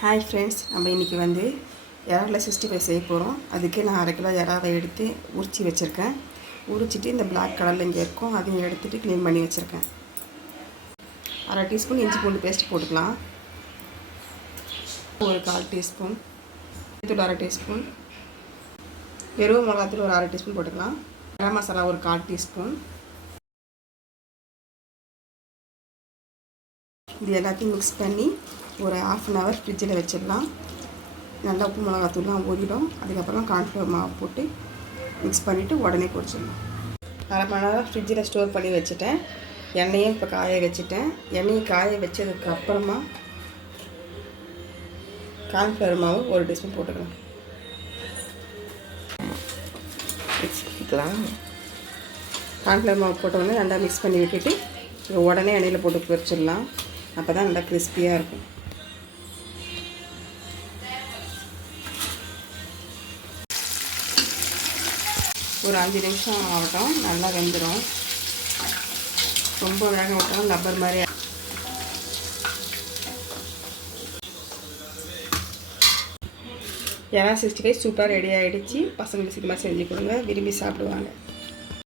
Hi friends, நம்ம இன்றைக்கி இறாவில் 65 செய்ய போகிறோம். அதுக்கு நான் 1/2 கிலோ இறாவை எடுத்து உரித்து வச்சுருக்கேன். உரிச்சிட்டு இந்த பிளாக் கலரில் இங்கே இருக்கும், அதையும் எடுத்துகிட்டு க்ளீன் பண்ணி வச்சுருக்கேன். 1/2 டீஸ்பூன் இஞ்சி பூண்டு பேஸ்ட் போட்டுக்கலாம். ஒரு 1/4 டீஸ்பூன் தூள், 1/2 டீஸ்பூன் வெறும் மிளகாத்தூள் ஒரு 1/2 டீஸ்பூன் போட்டுக்கலாம். கரம் மசாலா ஒரு 1/4 டீஸ்பூன். இது எல்லாத்தையும் மிக்ஸ் பண்ணி ஒரு 1/2 அன் ஹவர் ஃப்ரிட்ஜில் வச்சிடலாம். நல்லா உப்பு மிளகாத்தூள்லாம் ஊறிடும். அதுக்கப்புறம் கார்ன்ஃப்ளவர் மாவு போட்டு மிக்ஸ் பண்ணிவிட்டு உடனே பொரிச்சிடலாம். 1/2 மணி நேரம் ஃப்ரிட்ஜில் ஸ்டோர் பண்ணி வச்சுட்டேன். எண்ணெயும் இப்போ காய வச்சுட்டேன். எண்ணெயை காய வச்சதுக்கப்புறமா கார்ன்ஃப்ளவர் மாவு ஒரு டீஸ்பூன் போட்டுக்கலாம். கார்ன்ஃப்ளவர் மாவு போட்டோடனே நல்லா மிக்ஸ் பண்ணி விட்டுட்டு உடனே எண்ணெயில் போட்டு பொரிச்சிடலாம். அப்போ தான் நல்லா கிறிஸ்பியாக இருக்கும். ஒரு 5 நிமிஷம் ஆகட்டும், நல்லா வெந்துடும். ரொம்ப வேக விட்டாலும் லப்பர் மாதிரி. இறா 65 சூப்பராக ரெடி ஆகிடுச்சு. பசங்களுக்கு சீக்கிரமாக செஞ்சு கொடுங்க, விரும்பி சாப்பிடுவாங்க.